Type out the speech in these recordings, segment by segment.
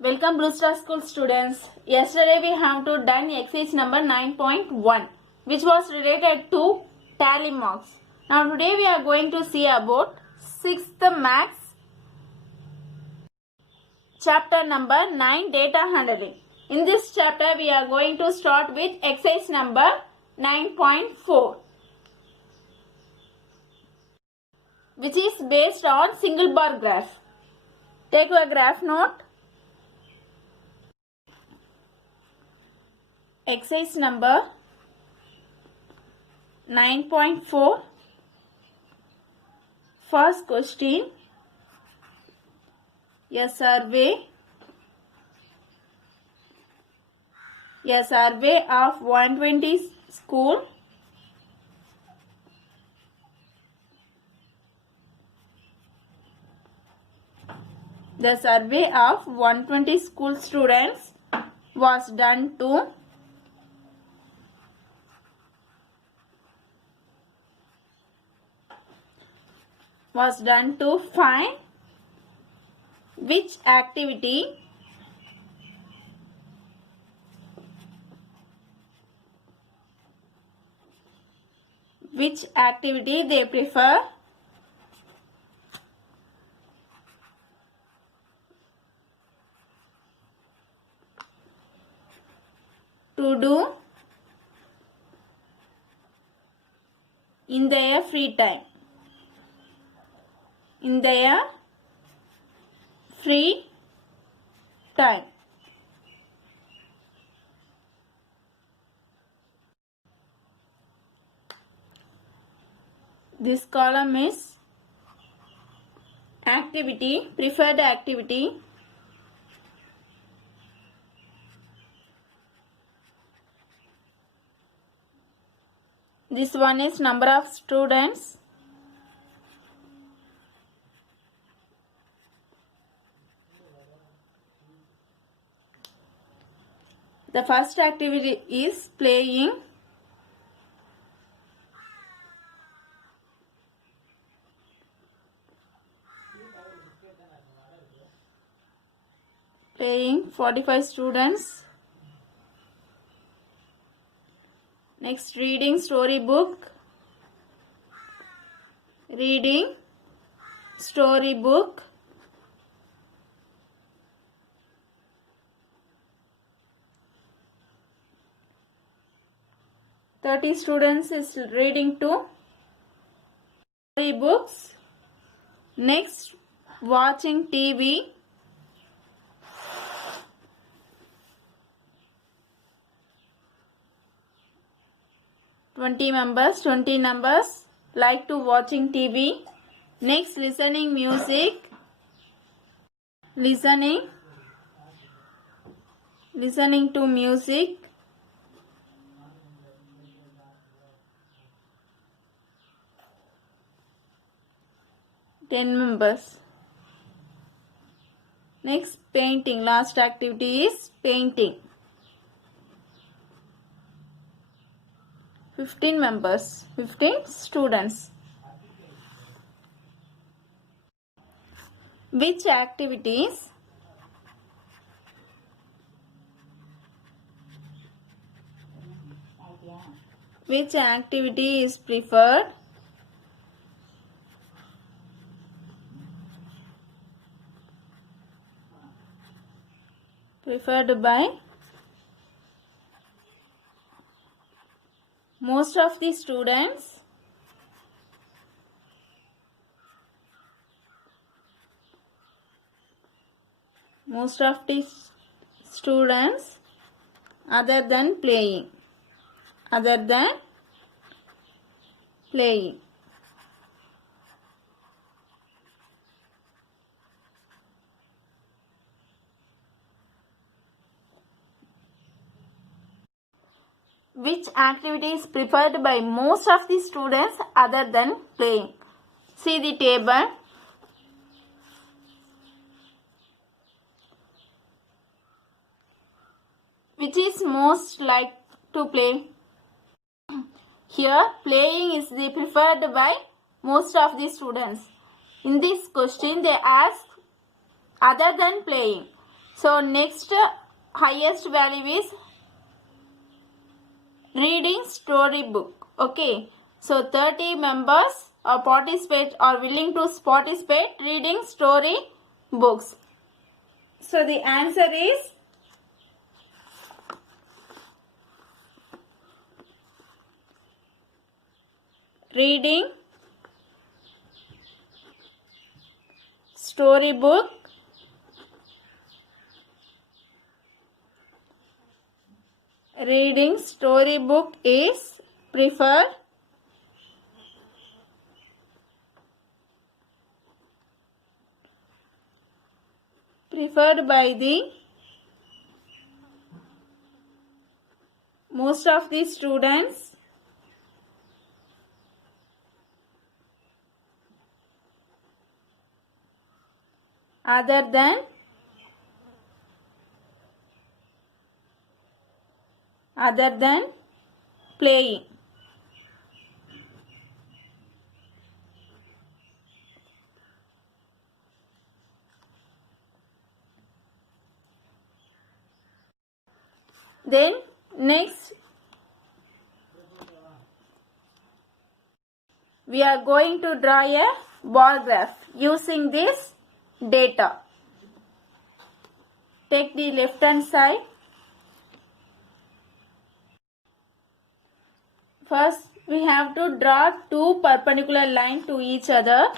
Welcome Blue Star School students. Yesterday we have to done exercise number 9.1 which was related to tally marks. Now today we are going to see about 6th maths chapter number 9 data handling. In this chapter we are going to start with exercise number 9.4 which is based on single bar graph. Take your graph note. Exercise number 9.4. First question. A survey of 120 school The survey of 120 school students was done to find which activity they prefer to do in their free time. This column is activity, preferred activity. This one is number of students. The first activity is playing. Playing 45 students. Next, reading storybook. 30 students is reading two storybooks. Next, watching TV. Twenty numbers like to watching TV. Next, listening music. Listening to music. 10 members. Next, painting. Last activity is painting. 15 members, 15 students. Which activity is preferred by most of the students? Other than playing. Which activity is preferred by most of the students other than playing? See the table. Which is most like to play? Here, playing is the preferred by most of the students. In this question, they ask other than playing. So next highest value is reading storybook. Okay, so 30 members are willing to participate reading story books. So the answer is reading storybook. Reading storybook is preferred by the most of the students other than playing. Then next we are going to draw a bar graph using this data. Take the left hand side. First we have to draw two perpendicular lines to each other.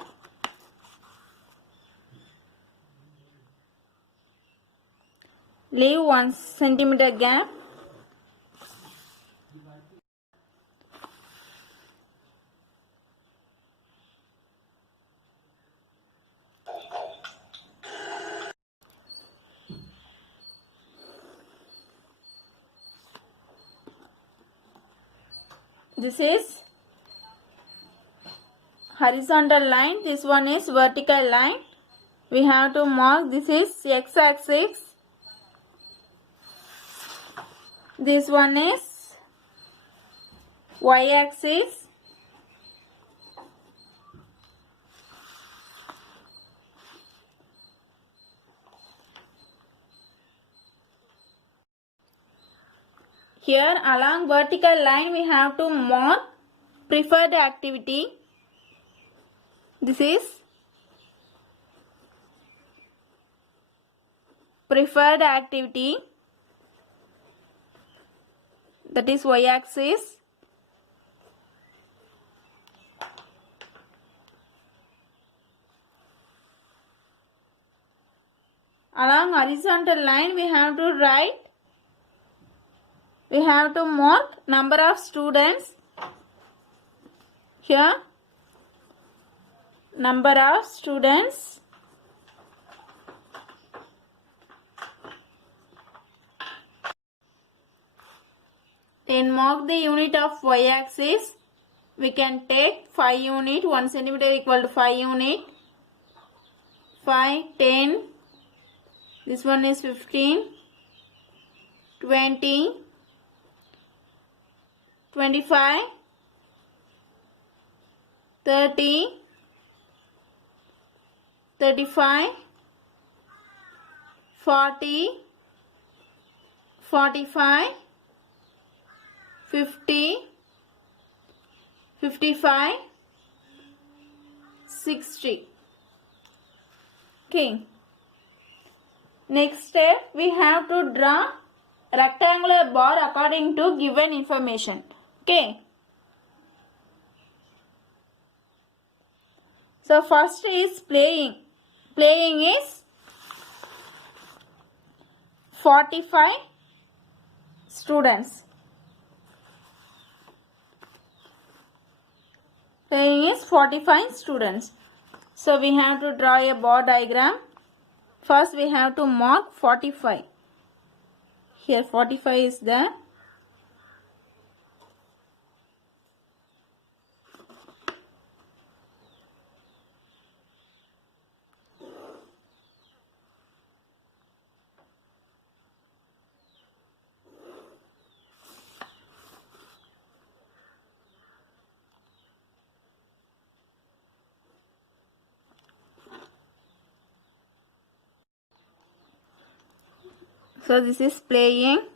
Leave 1 centimeter gap. This is horizontal line, this one is vertical line. We have to mark this is x-axis, this one is y-axis, here along vertical line we have to mark preferred activity. This is preferred activity, that is y-axis. Along horizontal line we have to mark number of students. Here number of students, then mark the unit of y-axis. We can take 5 unit, 1 centimeter equal to 5 unit, 5, 10, this one is 15, 20, 25, 30, 35, 40, 45, 50, 55, 60. Okay. Next step, we have to draw rectangular bar according to given information. Okay. So first is playing. Playing is 45 students. Playing is 45 students. So we have to draw a bar diagram. First we have to mark 45. Here 45 is there. So this is playing.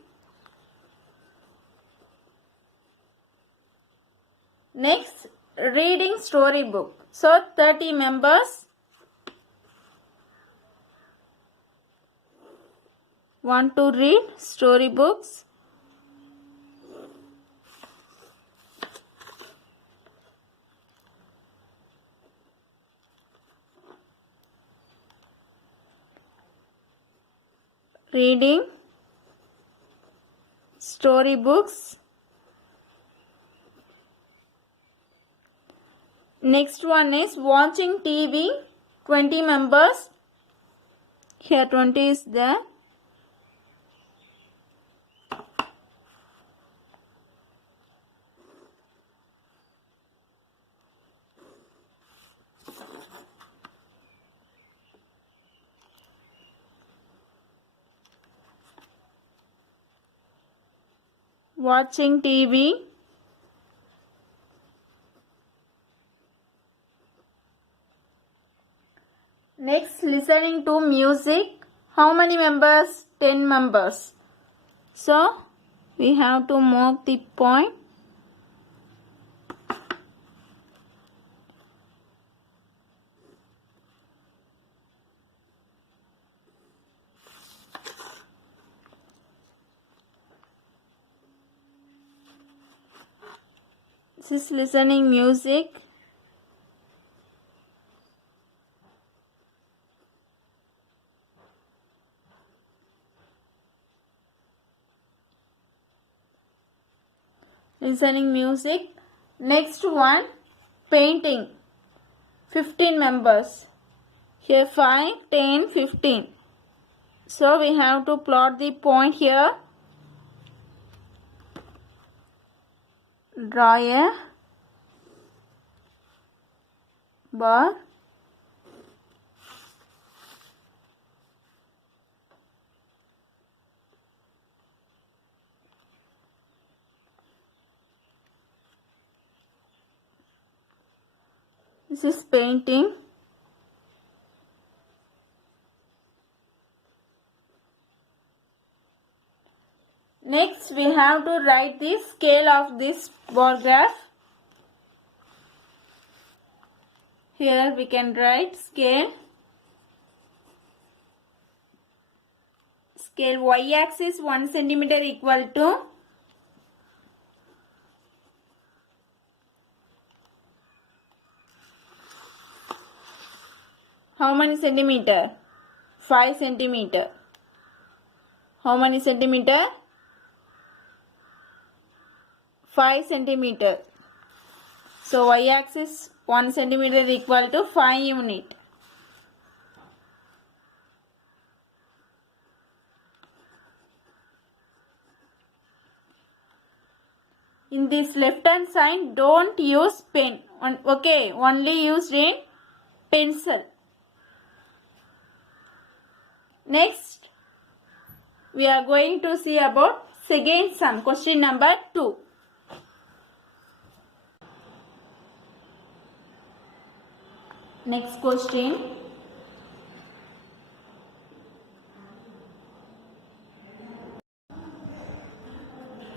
Next, reading storybook. So 30 members want to read storybooks. Reading storybooks. Next one is watching TV. 20 members. Here 20 is there. Watching TV. Next, listening to music. How many members? 10 members. So, we have to mark the point. This is listening music. Listening music. Next one, painting. 15 members. Here 5, 10, 15. So we have to plot the point here. Draw a bar. This is painting. Next, we have to write the scale of this bar graph. Here we can write scale. Scale y-axis 1 centimeter equal to how many centimeter? 5 centimeter. How many centimeter? 5 centimeter. So y-axis 1 centimeter equal to 5 unit. In this left hand side, don't use pen. Okay, only used in pencil. Next, we are going to see about second sum, question number 2. Next question.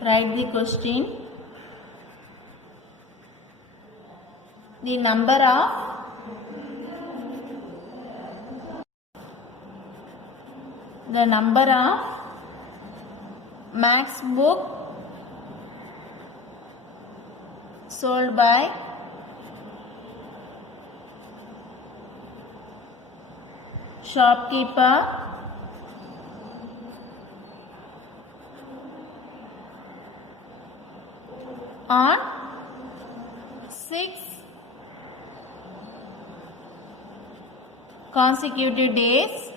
Write the question. The number of Max book sold by shopkeeper on 6 consecutive days.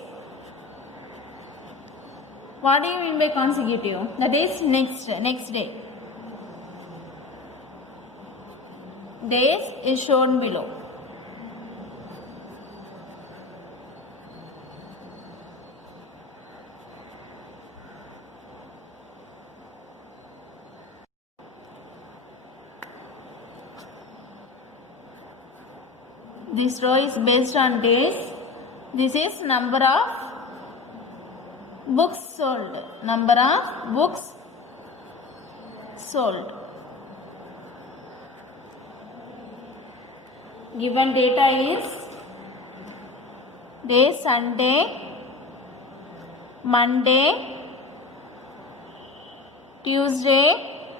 What do you mean by consecutive? That is next day. Days is shown below. This row is based on days. This is number of books sold. Number of books sold. Given data is day Sunday, Monday, Tuesday,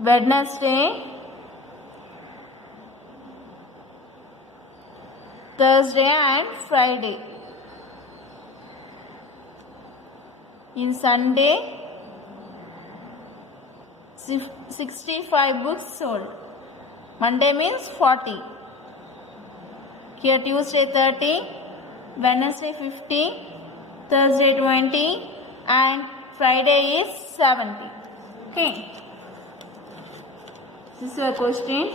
Wednesday, Thursday and Friday. In Sunday, 65 books sold. Monday means 40. Here Tuesday 30, Wednesday 50, Thursday 20 and Friday is 70. Okay. This is a question.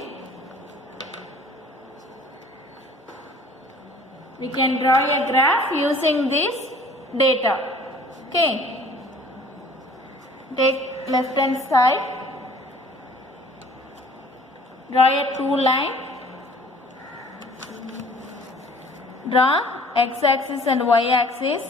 We can draw a graph using this data. Okay. Take left hand side. Draw a true line. Draw x-axis and y-axis.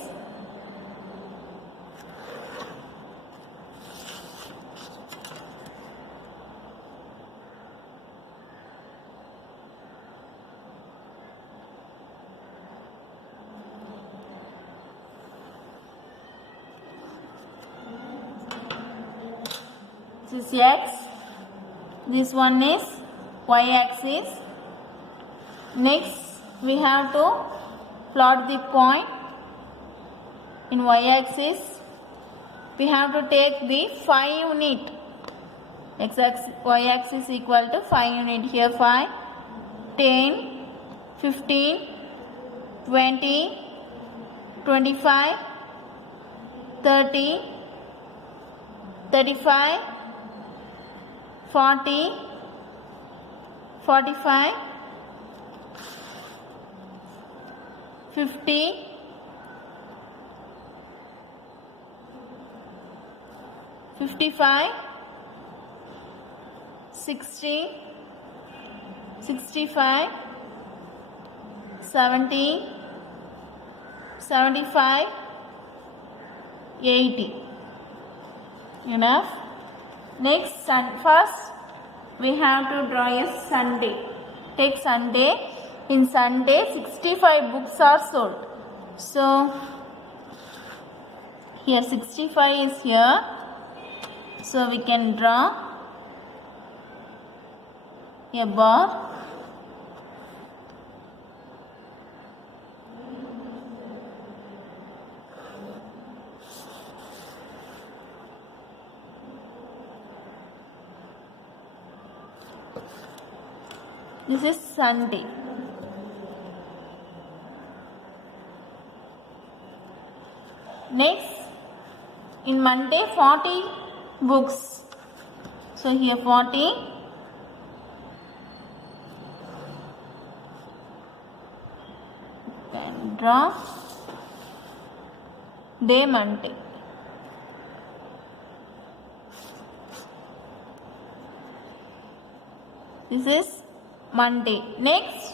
This is x. This one is y-axis. Next, we have to plot the point in y-axis. We have to take the 5 unit. X-axis, y-axis equal to 5 unit. Here 5, 10, 15, 20, 25, 30, 35, 40, 45, 50, 55, 60, 65, 70, 75, 80. Enough. Next, first we have to draw a Sunday. Take Sunday. In Sunday, 65 books are sold. So, here 65 is here. So, we can draw a bar. This is Sunday. Next, in Monday, 40 books. So, here 40. Can draw day Monday. This is Monday. Next,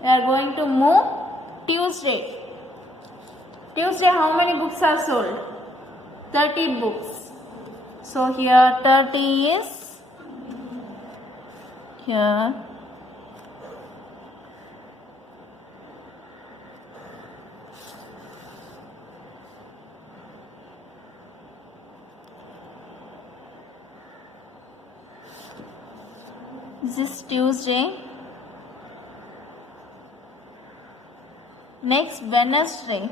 we are going to move Tuesday. Tuesday, how many books are sold? 30 books. So, here 30 is here. This is Tuesday. Next, Wednesday.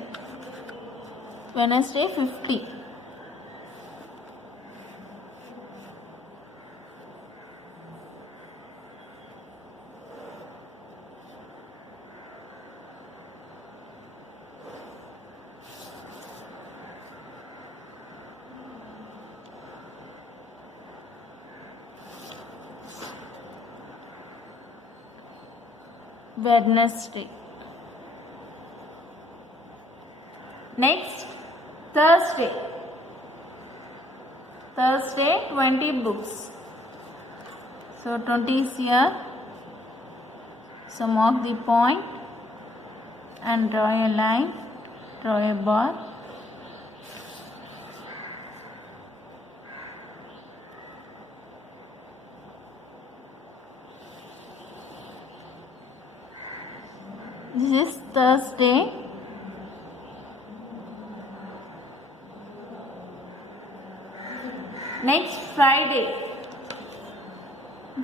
Wednesday 50. Wednesday. Next, Thursday. Thursday 20 books. So 20 is here. So mark the point and draw a line. Draw a bar. This is Thursday. Next Friday.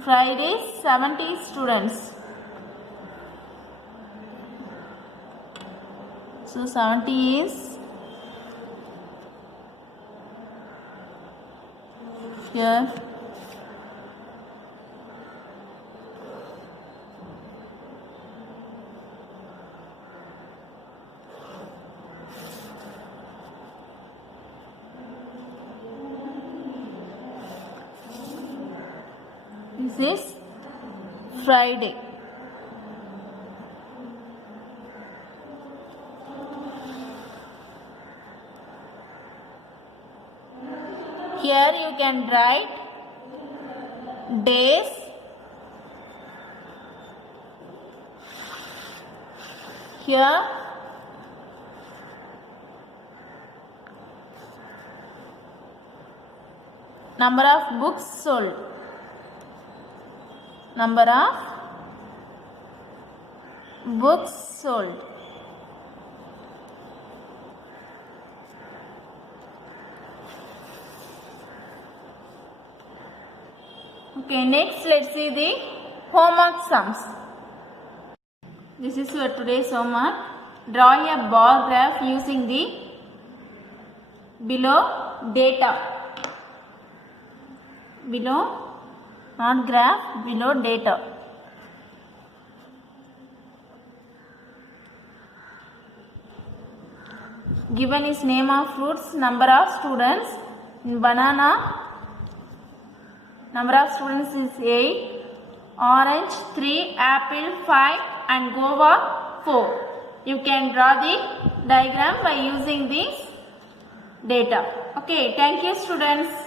Friday 70 students. So 70 is here. This is Friday. Here you can write days, here number of books sold, number of books sold. Okay, next let's see the homework sums. This is your today's homework. Draw a bar graph using the below data. Below, not graph, below data. Given is name of fruits, number of students. In banana, number of students is 8, orange 3, apple 5 and guava 4. You can draw the diagram by using this data. Okay, thank you students.